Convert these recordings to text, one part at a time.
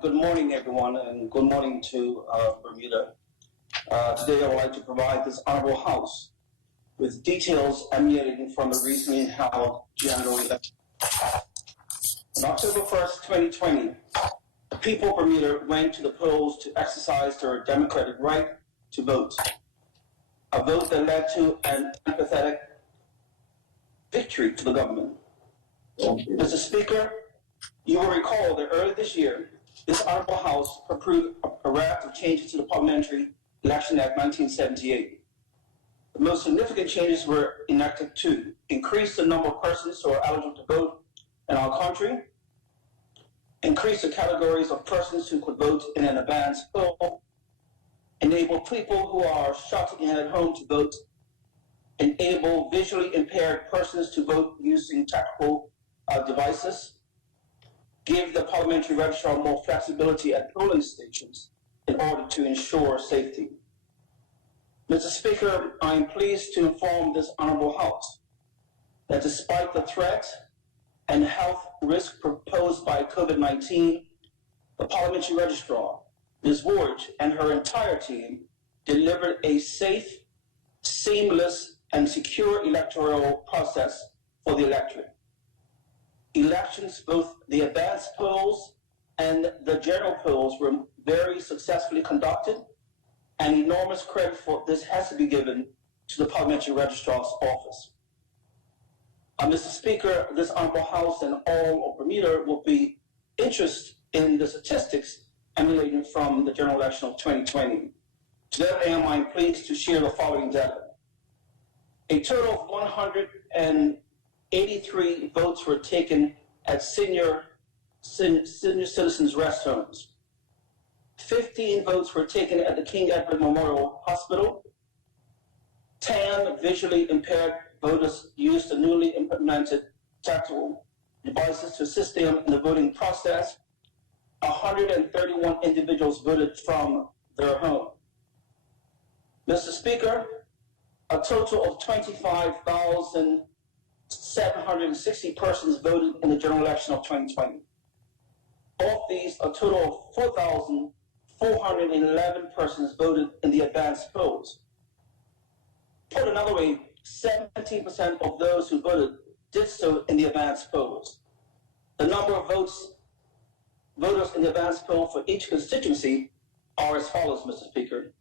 Good morning, everyone, and good morning to Bermuda. Today, I would like to provide this honorable House with details emanating from the recently held general election. On October 1st, 2020, the people of Bermuda went to the polls to exercise their democratic right to vote. A vote that led to an empathetic victory to the government. Mr. Speaker, you will recall that earlier this year, this honorable House approved a raft of changes to the Parliamentary Election Act 1978. The most significant changes were enacted to increase the number of persons who are eligible to vote in our country, increase the categories of persons who could vote in an advance poll, enable people who are shutting in at home to vote, enable visually impaired persons to vote using tactile devices, give the parliamentary registrar more flexibility at polling stations in order to ensure safety. Mr. Speaker, I am pleased to inform this honorable House that despite the threat and health risk proposed by COVID-19, the parliamentary registrar, Ms. Ward, and her entire team delivered a safe, seamless, and secure electoral process for the electorate. Elections, both the advanced polls and the general polls, were very successfully conducted, and enormous credit for this has to be given to the Parliamentary Registrar's Office. Mr. Speaker, this honorable House and all of Bermuda will be interested in the statistics emanating from the general election of 2020. To that end, I am pleased to share the following data. A total of 183 votes were taken at senior citizens rest homes. 15 votes were taken at the King Edward Memorial Hospital. 10 visually impaired voters used the newly implemented tactile devices to assist them in the voting process. 131 individuals voted from their home. Mr. Speaker, a total of 25,760 persons voted in the general election of 2020. Of these, a total of 4,411 persons voted in the advanced polls. Put another way, 17% of those who voted did so in the advanced polls. The number of voters in the advanced poll for each constituency are as follows, Mr. Speaker.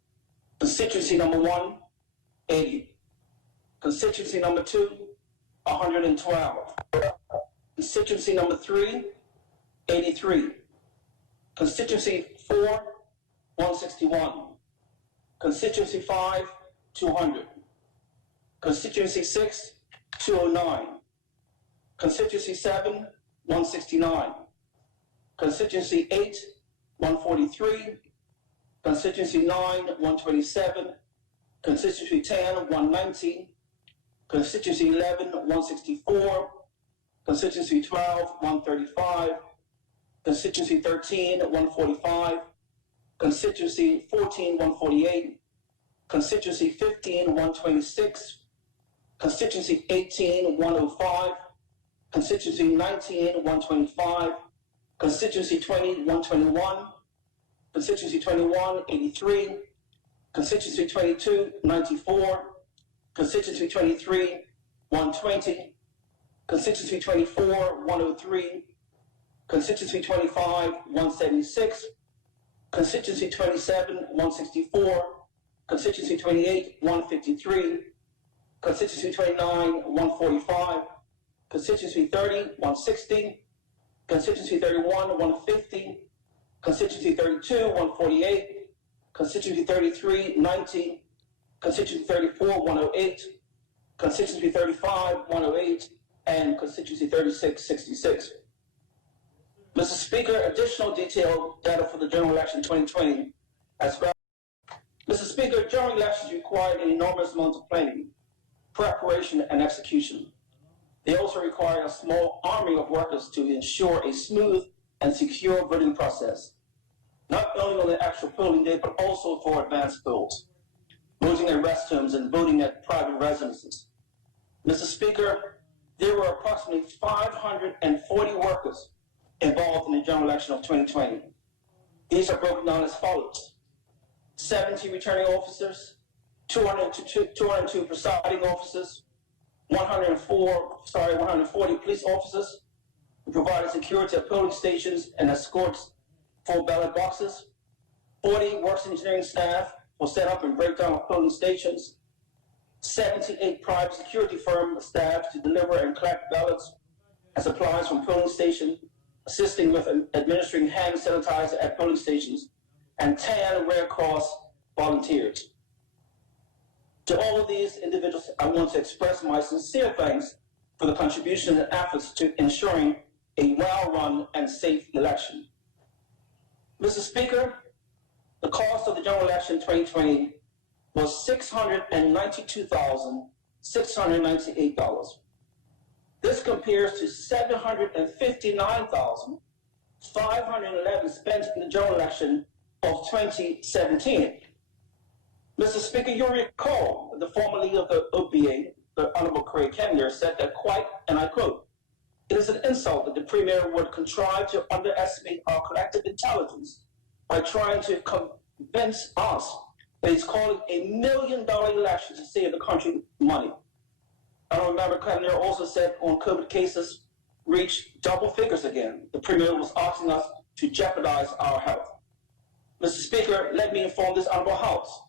Constituency number 1, 80. Constituency number 2, 112. Constituency number 3, 83. Constituency 4, 161. Constituency 5, 200. Constituency 6, 209. Constituency 7, 169. Constituency 8, 143. Constituency 9, 127. Constituency 10, 190. Constituency 11, 164. Constituency 12, 135. Constituency 13, 145. Constituency 14, 148. Constituency 15, 126. Constituency 18, 105. Constituency 19, 125. Constituency 20, 121. Constituency 21, 83. Constituency 22, 94. Constituency 23, 120. Constituency 24, 103. Constituency 25, 176. Constituency 27, 164. Constituency 28, 153. Constituency 29, 145. Constituency 30, 160. Constituency 31, 150. Constituency 32, 148. Constituency 33, 90. Constituency 34, 108. Constituency 35, 108. And Constituency 36, 66. Mr. Speaker, additional detailed data for the general election 2020 as well. Mr. Speaker, general elections require an enormous amount of planning, preparation, and execution. They also require a small army of workers to ensure a smooth and secure voting process, not only on the actual polling day, but also for advanced polls, voting at rest homes and voting at private residences. Mr. Speaker, there were approximately 540 workers involved in the general election of 2020. These are broken down as follows: 17 returning officers, 202 presiding officers, 140 police officers who provided security at polling stations and escorts for ballot boxes, 40 works engineering staff for setup and breakdown of polling stations, 78 private security firm staff to deliver and collect ballots and supplies from polling stations, assisting with administering hand sanitizer at polling stations, and 10 Red Cross volunteers. To all of these individuals, I want to express my sincere thanks for the contribution and efforts to ensuring a well-run and safe election. Mr. Speaker, the cost of the general election 2020 was $692,698. This compares to $759,511 spent in the general election of 2017. Mr. Speaker, you'll recall the former leader of the OBA, the Honorable Craig Kemner, said that quite, and I quote, "It is an insult that the Premier would contrive to underestimate our collective intelligence by trying to convince us that he's calling $1 million election to save the country money." Honorable Member Kemner also said on COVID cases reached double figures again. The Premier was asking us to jeopardize our health. Mr. Speaker, let me inform this Honorable House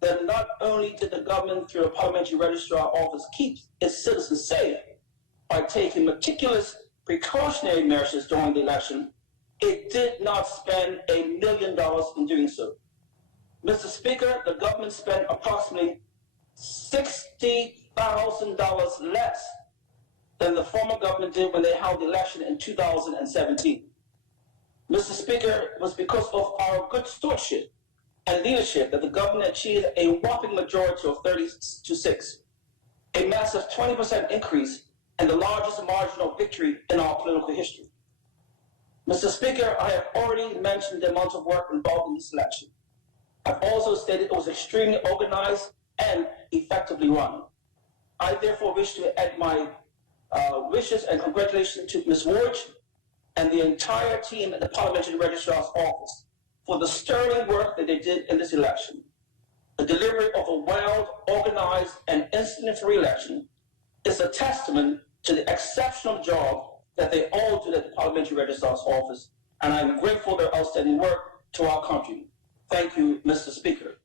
that not only did the government through the Parliamentary Registrar Office keep its citizens safe by taking meticulous precautionary measures during the election, it did not spend $1 million in doing so. Mr. Speaker, the government spent approximately $60,000 less than the former government did when they held the election in 2017. Mr. Speaker, it was because of our good stewardship and leadership that the government achieved a whopping majority of 30-6, a massive 20% increase and the largest marginal victory in our political history. Mr. Speaker, I have already mentioned the amount of work involved in this election. I've also stated it was extremely organized and effectively run. I therefore wish to add my wishes and congratulations to Ms. Ward and the entire team at the Parliamentary Registrar's Office for the sterling work that they did in this election. The delivery of a well-organized and incident-free election is a testament to the exceptional job that they all did at the Parliamentary Registrar's Office, and I'm grateful for their outstanding work to our country. Thank you, Mr. Speaker.